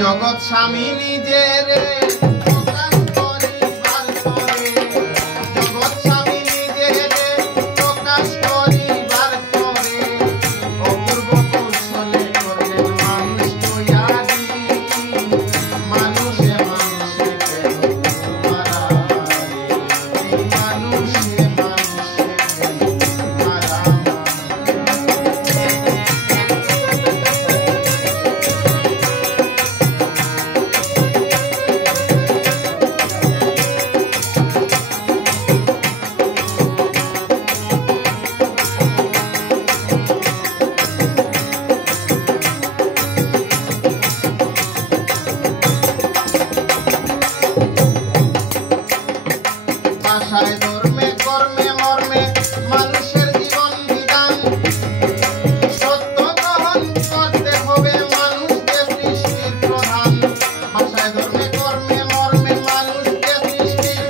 জগৎ স্বামী নিজের প্রকাশ করিবার করে, জগৎ স্বামী নিজের প্রকাশ করিবার করে, অপূর্ব কৌশলে করলেন মানুষ তৈয়ারি। মানুষে মানুষে কেন মারামারি, মানুষে মানুষে কেন ভাষায় ধর্মে কর্মে মর্মে মানুষের জীবন বিধান, সত্য গ্রহণ করতে হবে মানুষকে সৃষ্টির প্রধান। ভাষায় ধর্মে কর্মে মর্মে মানুষকে সৃষ্টির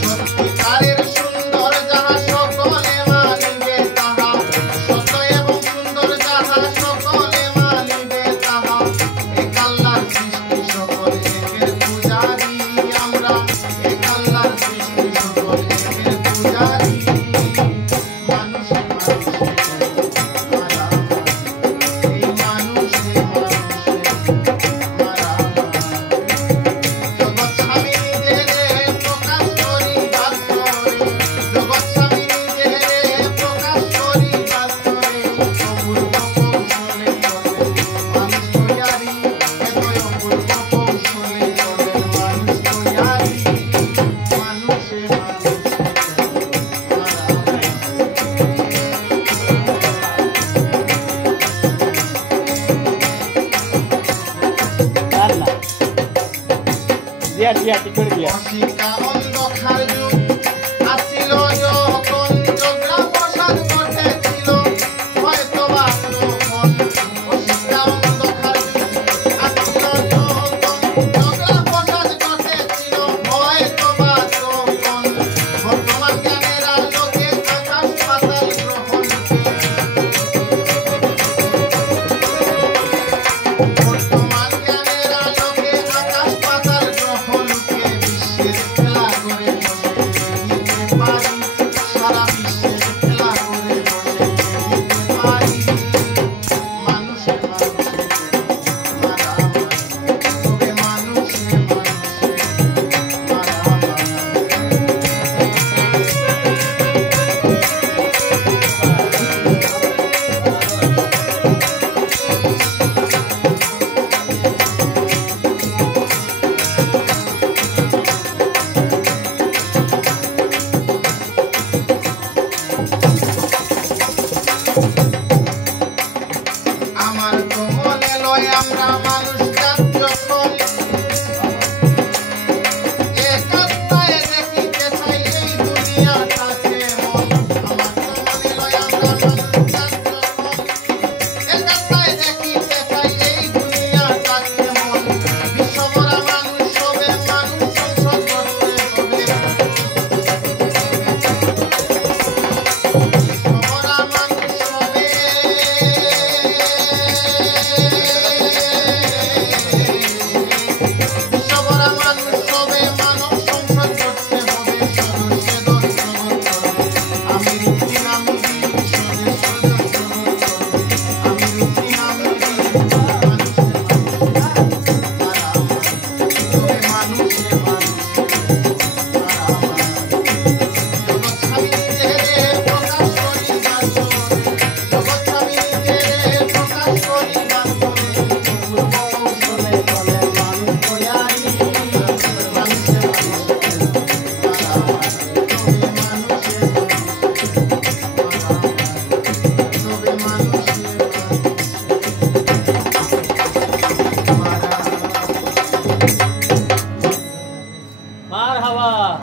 সত্যিকারের সুন্দর যাহা সকলে মানিবে তাহা, সত্য এবং সুন্দর যাহা সকলে মানিবে তাহা, এক আল্লাহর সৃষ্টি সকল একের পূজারি আমরা, এক আল্লাহর সৃষ্টি সকল একের পূজারি। মানুষে মানুষে মারামারি, এই মানুষে মানুষে মারামারি। জগৎ স্বামী নিজের প্রকাশ করিবার করে, জগৎ স্বামী নিজের প্রকাশ করিবার করে, অপূর্ব কৌশলে করলেন মানুষ তৈয়ারি, এতই অপূর্ব কৌশলে করলেন মানুষ তৈয়ারি। মানুষে মানুষে মারামারি। দিয়া দিয়া ঠিক করে দিয়া অশিক্ষা